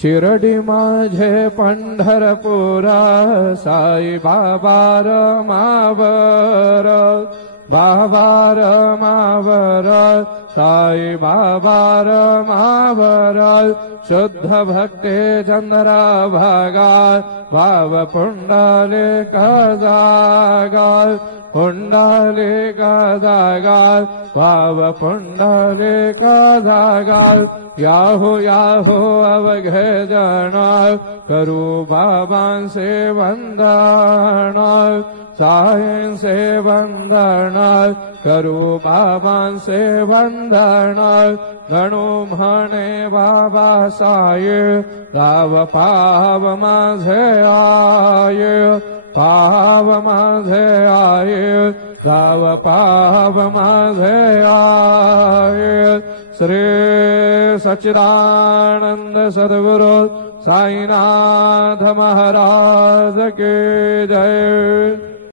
शिरडी माझे पंढरपुरा साई बाबा रमावर बाबा रमावर साई बाबा रमावर शुद्ध भक्ते चंद्रा भागा भाव पुंडलिक जागा पुंडलिक जागा भाव पुंडलिक जागा याहो याहो अवघे जन करू बाबांसे वंदन साईंसे वंदन करू बाबांसे वंदन गणू म्हणे बाबा साई दाव पाव माझे आये पाव माझे आये दाव पाव माझे आये श्री सच्चिदानंद सद्गुरु साईनाथ महाराज की जय।